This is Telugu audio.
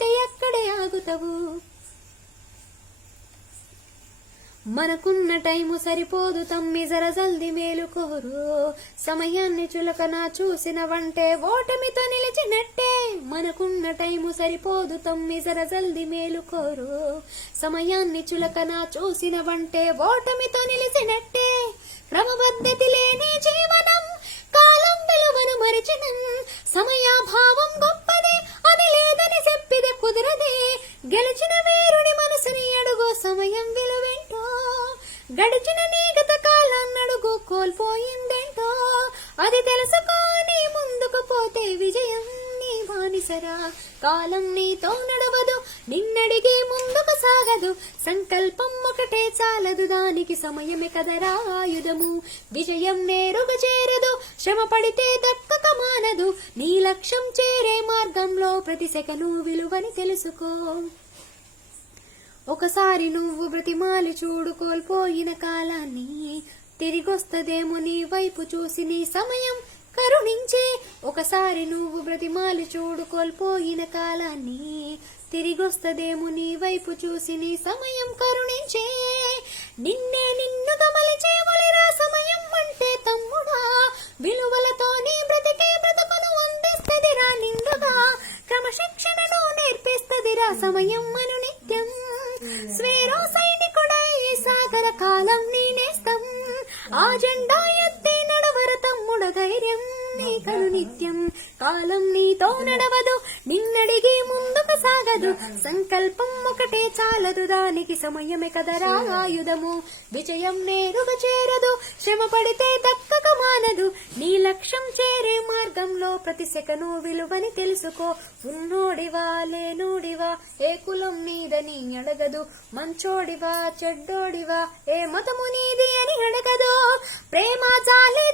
అది ఎక్కడే ఆగుతావు. మనకున్న టైము సరిపోదు తమ్మి జర జల్ది మేలుకోరు. సమయాన్ని చులకన చూసిన వంటే ఓటమితో నిలిచినట్టే మనకున్న టైము సరిపోదు తమ్మి జర జల్ది మేలుకోరు. సమయాన్ని చులకన చూసిన వంటే ఓటమితో నిలిచినట్టే. క్రమబద్ధతి లేని జీవనం కాలం విలువను మరిచినం. సమయం విలువేంటో గడిచిన నీ గత కాలం నడుగు కోల్పోయిందేంటో అది తెలుసుకొని ముందుకు పోతే విజయం నీ బానిసరా. కాలం నీతో నడవదు నిన్నడిగి ముందుకు సాగదు సంకల్పం ఒకటే చాలదు దానికి సమయమే కదరా ఆయుధము. విజయం నేరుగా చేరదు శ్రమ పడితే దక్కక మానదు నీ లక్ష్యం చేరే మార్గంలో ప్రతి సెకను విలువని తెలుసుకో. ఒకసారి నువ్వు బ్రతిమాలి చూడు కోల్పోయిన కాలాన్ని. తిరిగొస్తదేమో నీ వైపు చూసి నీ సమయం కరుణించే. ఒకసారి నువ్వు బ్రతిమాలి చూడు కోల్పోయిన కాలాన్ని. తిరిగొస్తదేమో నీ వైపు చూసి నీ సమయం కరుణించే. నిన్నే నిన్ను గమలిచే వలిరా సమయం అంటే తమ్ముడా. విలువలతో నీ బ్రతికే బ్రతుకును అందిస్తదిరా నిండుగా. క్రమశిక్షణను నేర్పిస్తదిరా సమయం అను జెండా ఎత్తే నడవర తమ్ముడ ధైర్యం నీకను నిత్యం. కాలం నీతో నడవదు నిన్నడిగి ముందుకు సాగదు. సంకల్పం ఒకటే చాలదు దానికి సమయమే కదరా ఆయుధము. విజయం నేరుగా చేరదు శ్రమ పడితే దక్కక మానదు. నీ లక్ష్యం మార్గంలో ప్రతి సెకను విలువని తెలుసుకో. ఉన్నోడివా లేనోడివా ఏ కులం నీదని అడగదు. మంచోడివా చెడ్డోడివా ఏ మతము నీది అని అడగదు. ప్రేమ జాలే